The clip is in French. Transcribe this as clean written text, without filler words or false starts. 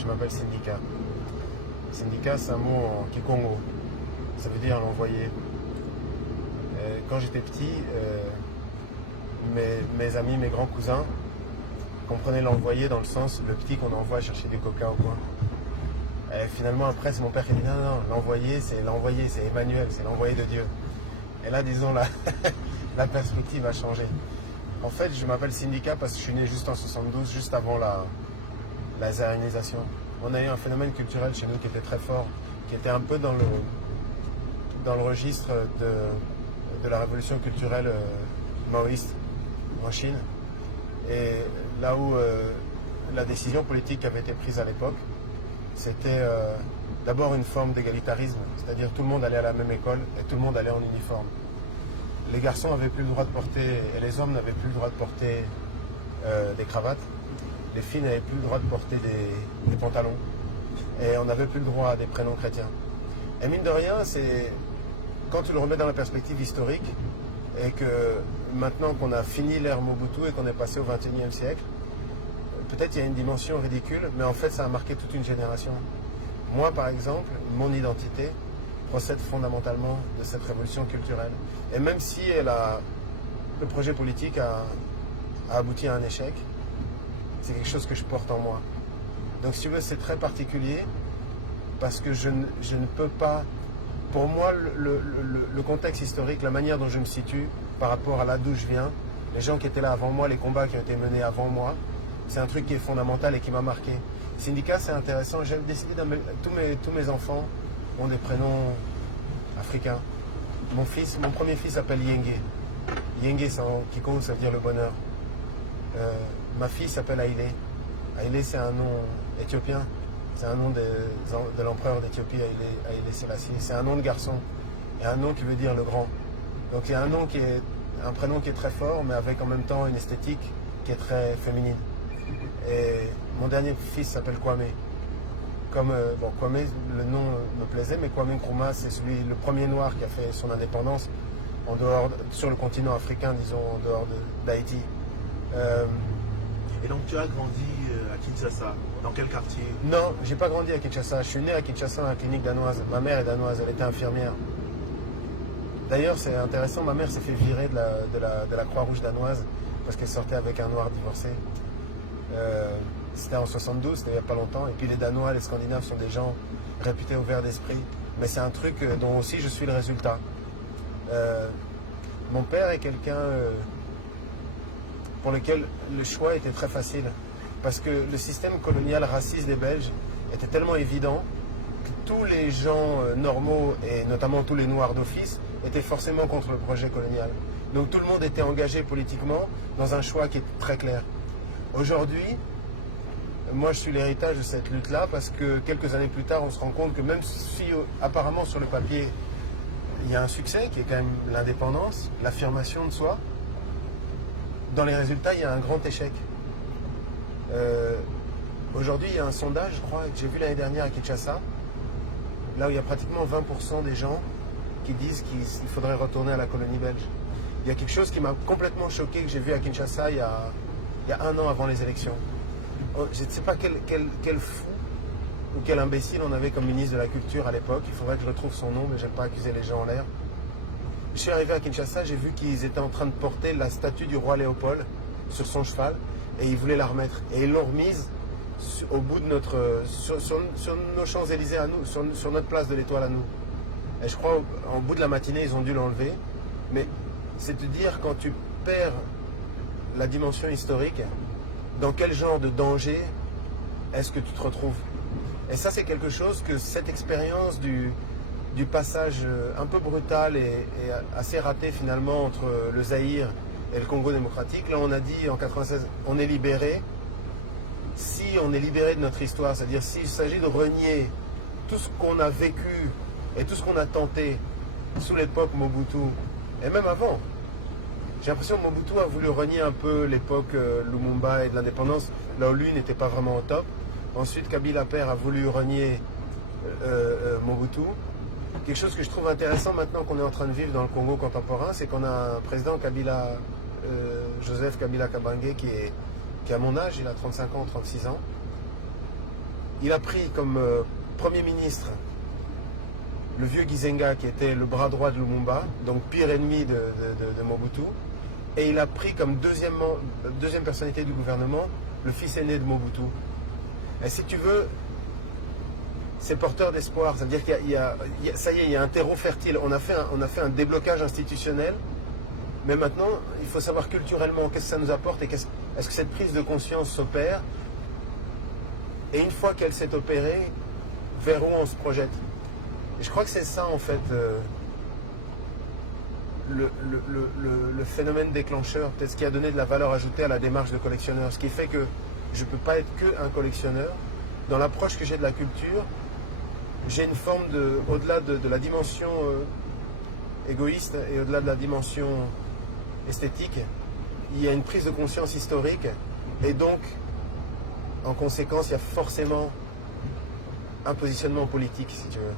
je m'appelle Syndicat. Syndicat, c'est un mot en kikongo. Ça veut dire l'envoyé. Quand j'étais petit, mes amis, mes grands cousins comprenaient l'envoyé dans le sens le petit qu'on envoie chercher du coca au coin. Et finalement, après, c'est mon père qui a dit non, l'envoyé, c'est Emmanuel, c'est l'envoyé de Dieu. Et là, disons, la perspective a changé. En fait, je m'appelle Syndicat parce que je suis né juste en 72, juste avant la zaïnisation. On a eu un phénomène culturel chez nous qui était très fort, qui était un peu dans le registre de la révolution culturelle maoïste en Chine. Et là où la décision politique qui avait été prise à l'époque, c'était d'abord une forme d'égalitarisme, c'est-à-dire tout le monde allait à la même école et tout le monde allait en uniforme. Les garçons n'avaient plus le droit de porter, et les hommes n'avaient plus le droit de porter des cravates. Les filles n'avaient plus le droit de porter des pantalons. Et on n'avait plus le droit à des prénoms chrétiens. Et mine de rien, c'est quand tu le remets dans la perspective historique, et que maintenant qu'on a fini l'ère Mobutu et qu'on est passé au XXIe siècle, peut-être il y a une dimension ridicule, mais en fait ça a marqué toute une génération. Moi par exemple, mon identité procède fondamentalement de cette révolution culturelle. Et même si le projet politique a abouti à un échec, c'est quelque chose que je porte en moi. Donc si tu veux, c'est très particulier parce que je ne peux pas... Pour moi, le contexte historique, la manière dont je me situe par rapport à là d'où je viens, les gens qui étaient là avant moi, les combats qui ont été menés avant moi, c'est un truc qui est fondamental et qui m'a marqué. Syndicat, c'est intéressant. J'ai décidé tous mes enfants ont des prénoms africains. Mon premier fils s'appelle Yenge. Yenge, c'est en kikongo, ça veut dire le bonheur. Ma fille s'appelle Haïlé. Haïlé, c'est un nom éthiopien. C'est un nom de l'empereur d'Éthiopie, Haïlé Sélassié. C'est un nom de garçon et un nom qui veut dire le grand. Donc il y a un prénom qui est très fort, mais avec en même temps une esthétique qui est très féminine. Et mon dernier fils s'appelle Kwame. Kwame, le nom me plaisait, mais Kwame Nkrumah, c'est le premier noir qui a fait son indépendance sur le continent africain, disons, en dehors d'Haïti. Et donc tu as grandi à Kinshasa, dans quel quartier? Non, j'ai pas grandi à Kinshasa. Je suis né à Kinshasa, dans la clinique danoise. Ma mère est danoise, elle était infirmière. D'ailleurs, c'est intéressant, ma mère s'est fait virer de la Croix-Rouge danoise parce qu'elle sortait avec un noir divorcé. C'était en 72, c'était il n'y a pas longtemps. Et puis les Danois, les Scandinaves sont des gens réputés ouverts d'esprit. Mais c'est un truc dont aussi je suis le résultat. Mon père est quelqu'un pour lequel le choix était très facile. Parce que le système colonial raciste des Belges était tellement évident que tous les gens normaux, et notamment tous les Noirs d'office, étaient forcément contre le projet colonial. Donc tout le monde était engagé politiquement dans un choix qui est très clair. Aujourd'hui, moi je suis l'héritage de cette lutte-là parce que quelques années plus tard, on se rend compte que même si apparemment sur le papier, il y a un succès qui est quand même l'indépendance, l'affirmation de soi, dans les résultats, il y a un grand échec. Aujourd'hui, il y a un sondage, je crois, que j'ai vu l'année dernière à Kinshasa, là où il y a pratiquement 20% des gens qui disent qu'il faudrait retourner à la colonie belge. Il y a quelque chose qui m'a complètement choqué, que j'ai vu à Kinshasa il y a un an avant les élections. Je ne sais pas quel fou ou quel imbécile on avait comme ministre de la Culture à l'époque. Il faudrait que je retrouve son nom, mais je n'aime pas accuser les gens en l'air. Je suis arrivé à Kinshasa, j'ai vu qu'ils étaient en train de porter la statue du roi Léopold sur son cheval et ils voulaient la remettre. Et ils l'ont remise au bout de sur nos Champs-Élysées à nous, sur notre place de l'Étoile à nous. Et je crois en bout de la matinée, ils ont dû l'enlever. Mais c'est de dire quand tu perds la dimension historique, dans quel genre de danger est-ce que tu te retrouves? Et ça, c'est quelque chose que cette expérience du passage un peu brutal et assez raté finalement entre le Zaïre et le Congo démocratique. Là, on a dit en 96, on est libéré. Si on est libéré de notre histoire, c'est-à-dire s'il s'agit de renier tout ce qu'on a vécu et tout ce qu'on a tenté sous l'époque Mobutu, et même avant, j'ai l'impression que Mobutu a voulu renier un peu l'époque Lumumba et de l'indépendance, là où lui n'était pas vraiment au top. Ensuite, Kabila père a voulu renier Mobutu. Quelque chose que je trouve intéressant maintenant qu'on est en train de vivre dans le Congo contemporain, c'est qu'on a un président Kabila, Joseph Kabila Kabange, qui a mon âge, il a 35 ans, 36 ans. Il a pris comme Premier ministre le vieux Gizenga, qui était le bras droit de Lumumba, donc pire ennemi de Mobutu. Et il a pris comme deuxième personnalité du gouvernement le fils aîné de Mobutu. Et si tu veux, c'est porteur d'espoir. C'est-à-dire ça y est, il y a un terreau fertile. On a fait un déblocage institutionnel. Mais maintenant, il faut savoir culturellement qu'est-ce que ça nous apporte et est-ce que cette prise de conscience s'opère. Et une fois qu'elle s'est opérée, vers où on se projette. Et je crois que c'est ça, en fait, le phénomène déclencheur, peut-être ce qui a donné de la valeur ajoutée à la démarche de collectionneur. Ce qui fait que je ne peux pas être qu'un collectionneur. Dans l'approche que j'ai de la culture, j'ai une forme au-delà de la dimension égoïste et au-delà de la dimension esthétique, il y a une prise de conscience historique et donc, en conséquence, il y a forcément un positionnement politique, si tu veux.